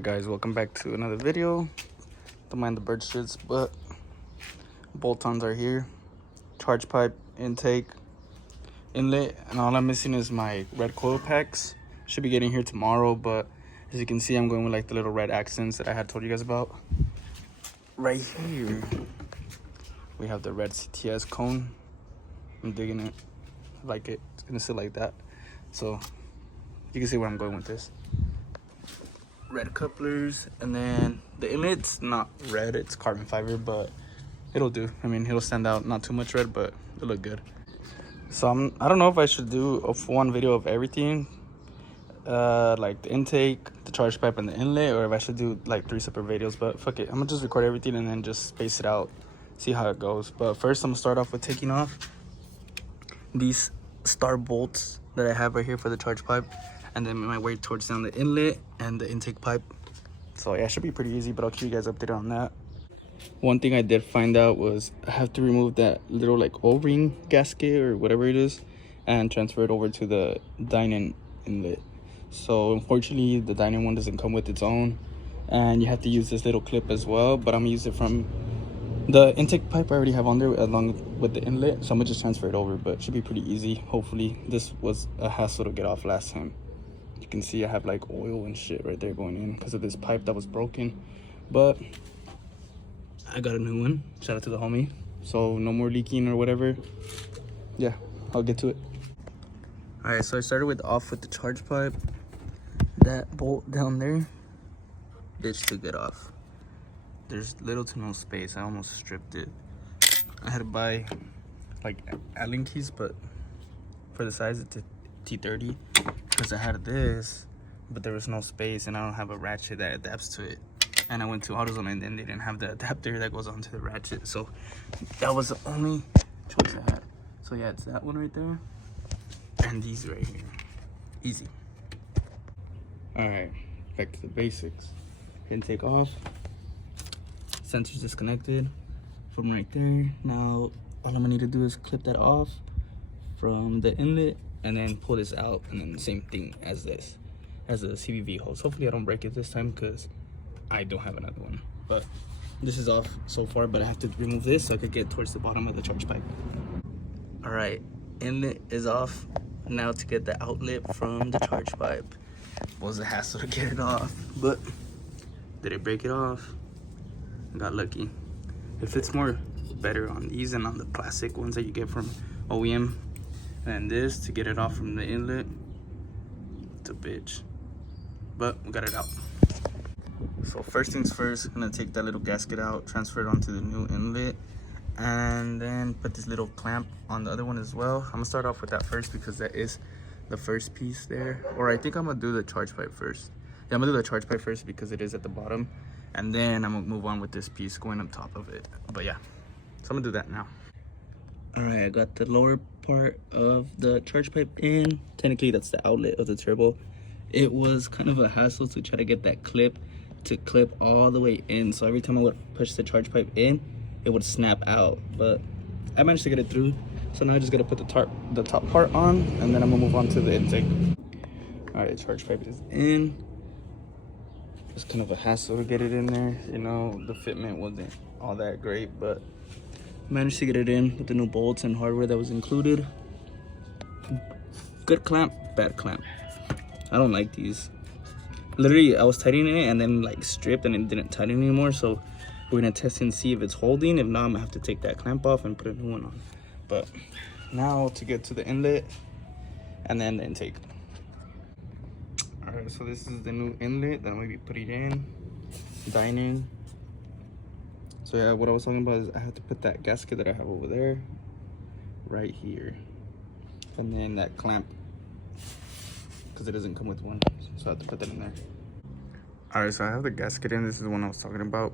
Alright guys, welcome back to another video. Don't mind the bird shits, but bolt-ons are here. Charge pipe, intake, inlet, and all I'm missing is my red coil packs. Should be getting here tomorrow, but as you can see, I'm going with like the little red accents that I had told you guys about. Right here, we have the red CTS cone. I'm digging it. I like it. It's gonna sit like that. So you can see where I'm going with this. Red couplers, and then the inlet's not red, it's carbon fiber, but it'll do. I mean, it'll stand out, not too much red, but it'll look good. So I don't know if I should do a one video of everything, like the intake, the charge pipe, and the inlet, or if I should do like 3 separate videos. But fuck it, I'm gonna just record everything and then just space it out, see how it goes. But first, I'm gonna start off with taking off these star bolts that I have right here for the charge pipe, and then my way towards down the inlet and the intake pipe. So yeah, it should be pretty easy, but I'll keep you guys updated on that. One thing I did find out was I have to remove that little like O-ring gasket or whatever it is and transfer it over to the DINAN inlet. So unfortunately the DINAN one doesn't come with its own, and you have to use this little clip as well, but I'm gonna use it from the intake pipe I already have on there along with the inlet, so I'm gonna just transfer it over, but it should be pretty easy. Hopefully. This was a hassle to get off last time. You can see I have like oil and shit right there going in because of this pipe that was broken, but I got a new one. Shout out to the homie. So no more leaking or whatever. Yeah, I'll get to it. All right, so I started with the charge pipe. That bolt down there, bitch took it off. There's little to no space. I almost stripped it. I had to buy like Allen keys, but for the size it's a T30, because I had this, but there was no space, and I don't have a ratchet that adapts to it. And I went to AutoZone, and then they didn't have the adapter that goes onto the ratchet, so that was the only choice I had. So yeah, it's that one right there, and these right here. Easy. All right, back to the basics. Intake off. Sensors disconnected from right there. Now all I'm gonna need to do is clip that off from the inlet and then pull this out, and then the same thing as this, as a CVV hose. Hopefully I don't break it this time because I don't have another one. But this is off so far, but I have to remove this so I could get towards the bottom of the charge pipe. All right, inlet is off. Now to get the outlet from the charge pipe. It was a hassle to get it off, but did it break it off? Got lucky. It fits more better on these than on the plastic ones that you get from OEM. And this, to get it off from the inlet, it's a bitch, but we got it out. So first things first, I'm gonna take that little gasket out, transfer it onto the new inlet, and then put this little clamp on the other one as well. I'm gonna start off with that first because that is the first piece there. Or I think I'm gonna do the charge pipe first. Yeah, I'm gonna do the charge pipe first because it is at the bottom, and then I'm gonna move on with this piece going up top of it. But yeah, so I'm gonna do that now. All right, I got the lower part of the charge pipe in. Technically that's the outlet of the turbo. It was kind of a hassle to try to get that clip to clip all the way in, so every time I would push the charge pipe in, it would snap out, but I managed to get it through. So now I just gotta put the top part on, and then I'm gonna move on to the intake. All right, charge pipe is in. It's kind of a hassle to get it in there, you know. The fitment wasn't all that great, but managed to get it in with the new bolts and hardware that was included. Good clamp, bad clamp. I don't like these. Literally, I was tightening it and then like stripped and it didn't tighten anymore. So we're gonna test and see if it's holding. If not, I'm gonna have to take that clamp off and put a new one on. But now to get to the inlet and then the intake. All right, so this is the new inlet that I'm gonna be putting in, DINAN. So yeah, what I was talking about is I have to put that gasket that I have over there right here, and then that clamp, because it doesn't come with one, so I have to put that in there. All right, so I have the gasket in. This is the one I was talking about.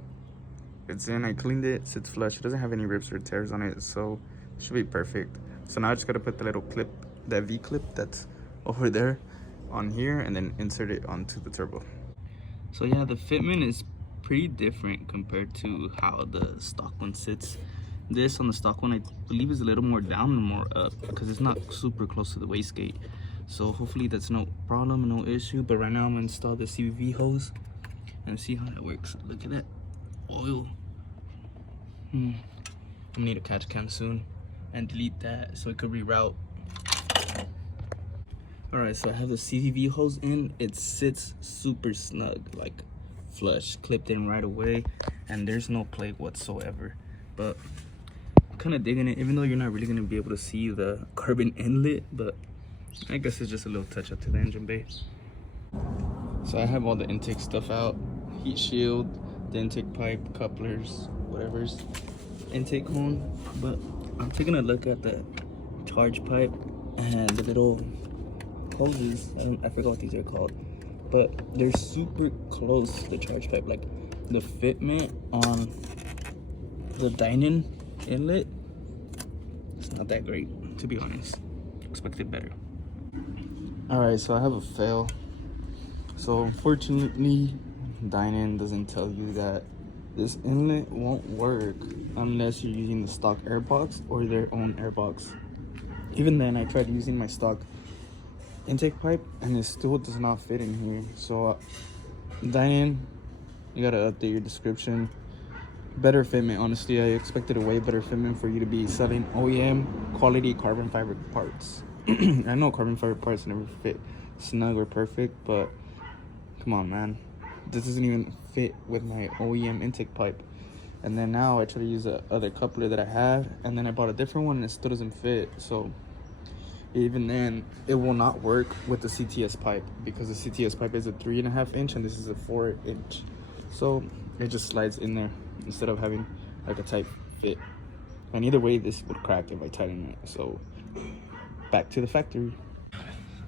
It's in. I cleaned it. Sits flush. It doesn't have any rips or tears on it, so it should be perfect. So now I just gotta put the little clip, that V clip that's over there, on here, and then insert it onto the turbo. So yeah, the fitment is pretty different compared to how the stock one sits. This on the stock one I believe is a little more down and more up because it's not super close to the wastegate. So hopefully that's no problem, no issue. But right now I'm gonna install the CVV hose and see how that works. Look at that oil. I'm gonna need a catch can soon and delete that so it could reroute. All right, so I have the CVV hose in. It sits super snug, like flush, clipped in right away, and there's no play whatsoever. But I'm kind of digging it, even though you're not really gonna be able to see the carbon inlet, but I guess it's just a little touch up to the engine bay. So I have all the intake stuff out, heat shield, the intake pipe, couplers, whatever's, intake cone. But I'm taking a look at the charge pipe and the little hoses. I forgot what these are called, but they're super close to the charge pipe. Like the fitment on the DINAN inlet, it's not that great, to be honest. Expected better. All right, so I have a fail. So unfortunately, DINAN doesn't tell you that this inlet won't work unless you're using the stock airbox or their own airbox. Even then, I tried using my stock intake pipe and it still does not fit in here. So DINAN, you gotta update your description. Better fitment. Honestly, I expected a way better fitment for you to be selling OEM quality carbon fiber parts. I know carbon fiber parts never fit snug or perfect, but come on, man, this doesn't even fit with my OEM intake pipe. And then now I try to use the other coupler that I have, and then I bought a different one and it still doesn't fit. So even then, it will not work with the CTS pipe, because the CTS pipe is a 3.5 inch and this is a 4 inch. So it just slides in there instead of having like a tight fit. And either way, this would crack if I tighten it. So back to the factory.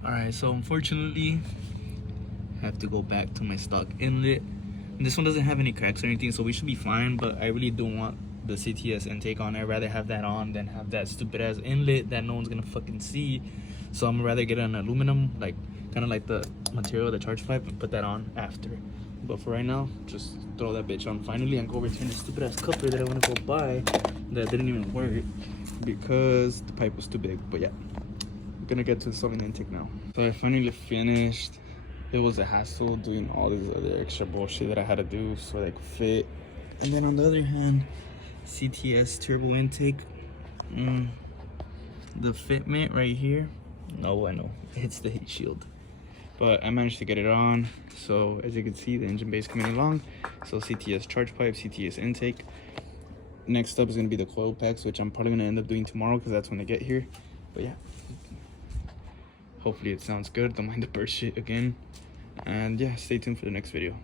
All right, so unfortunately, I have to go back to my stock inlet. And this one doesn't have any cracks or anything, so we should be fine. But I really don't want the CTS intake on. I'd rather have that on than have that stupid ass inlet that no one's gonna fucking see. So I'm gonna rather get an aluminum, like kind of like the material, the charge pipe, and put that on after. But for right now, just throw that bitch on finally and go return the stupid ass coupler that I want to go buy that didn't even work because the pipe was too big. But yeah, I'm gonna get to installing the intake now. So I finally finished. It was a hassle doing all this other extra bullshit that I had to do so they could fit. And then on the other hand, CTS turbo intake, the fitment right here, no, I know it hits the heat shield, but I managed to get it on. So as you can see, the engine bay is coming along. So CTS charge pipe, CTS intake. Next up is going to be the coil packs, which I'm probably going to end up doing tomorrow because that's when they get here. But yeah, hopefully it sounds good. Don't mind the burst shit again. And yeah, stay tuned for the next video.